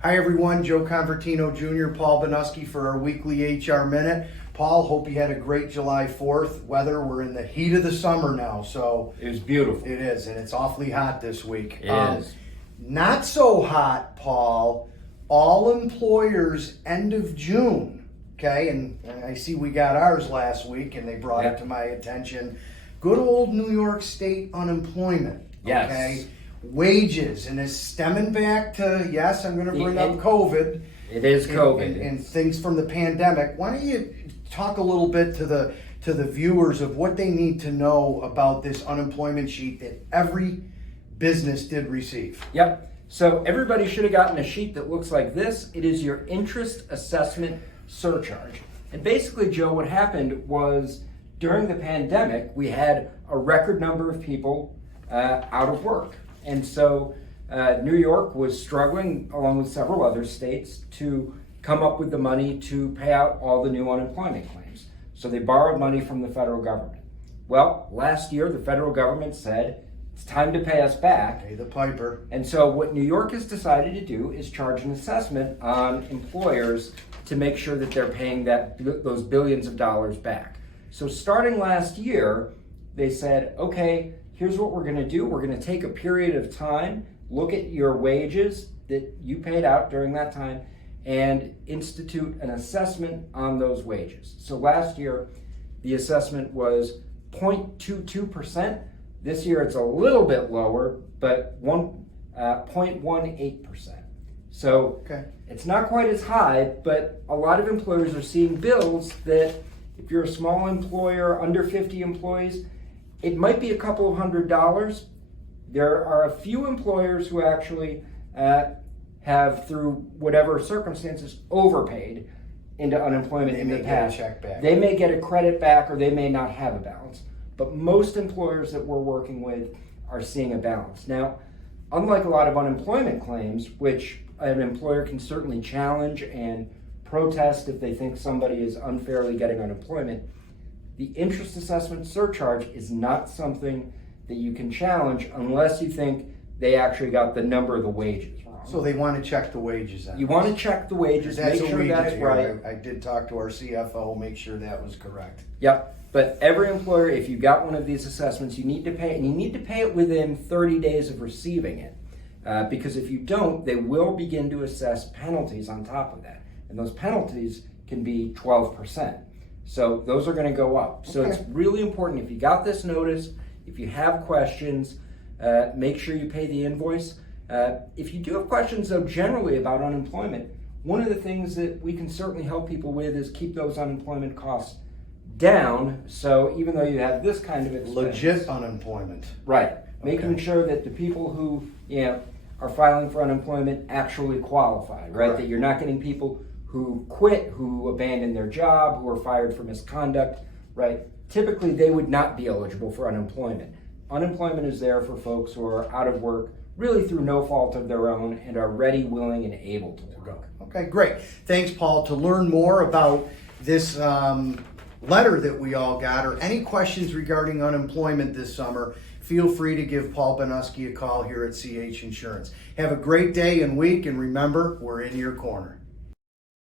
Hi everyone, Joe Convertino Jr., Paul Banuski for our weekly HR Minute. Paul, hope you had a great July 4th. Weather, we're in the heat of the summer now, so. It was beautiful. It is, and it's awfully hot this week. It is. Not so hot, Paul. All employers end of June, okay? And I see we got ours last week, and they brought it to my attention. Good old New York State unemployment, Yes. okay? Wages, and it's stemming back to, yes, I'm going to bring up COVID. It is COVID. And things from the pandemic. Why don't you talk a little bit to the viewers of what they need to know about this unemployment sheet that every business did receive? Yep. So everybody should have gotten a sheet that looks like this. It is your interest assessment surcharge. And basically, Joe, what happened was during the pandemic, we had a record number of people out of work. And so New York was struggling, along with several other states, to come up with the money to pay out all the new unemployment claims. So they borrowed money from the federal government. Well, last year, the federal government said, it's time to pay us back. Pay the piper. And so what New York has decided to do is charge an assessment on employers to make sure that they're paying those billions of dollars back. So starting last year, they said, okay, here's what we're going to do. We're going to take a period of time, look at your wages that you paid out during that time, and institute an assessment on those wages. So last year, the assessment was 0.22%. This year, it's a little bit lower, but 0.18%. So It's not quite as high, but a lot of employers are seeing bills that if you're a small employer, under 50 employees, it might be a couple of $100s. There are a few employers who actually have, through whatever circumstances, overpaid into unemployment in the past. They may get a check back. They may get a credit back, or they may not have a balance. But most employers that we're working with are seeing a balance. Now, unlike a lot of unemployment claims, which an employer can certainly challenge and protest if they think somebody is unfairly getting unemployment, the interest assessment surcharge is not something that you can challenge unless you think they actually got the number of the wages wrong. So they want to check the wages on You want to check the wages, make sure that's right. I did talk to our CFO, make sure that was correct. Yep. But every employer, if you got one of these assessments, you need to pay, and you need to pay it within 30 days of receiving it. Because if you don't, they will begin to assess penalties on top of that. And those penalties can be 12%. So those are going to go up. So it's really important, if you got this notice, if you have questions, make sure you pay the invoice. If you do have questions, though, generally about unemployment, one of the things that we can certainly help people with is keep those unemployment costs down. So even though you have this kind of expense, legit unemployment. Right. Making sure that the people who are filing for unemployment actually qualify, right? That you're not getting people who quit, who abandon their job, who are fired for misconduct, right? Typically, they would not be eligible for unemployment. Unemployment is there for folks who are out of work, really through no fault of their own, and are ready, willing, and able to work. Okay, great. Thanks, Paul. To learn more about this letter that we all got, or any questions regarding unemployment this summer, feel free to give Paul Banuski a call here at CH Insurance. Have a great day and week, and remember, we're in your corner.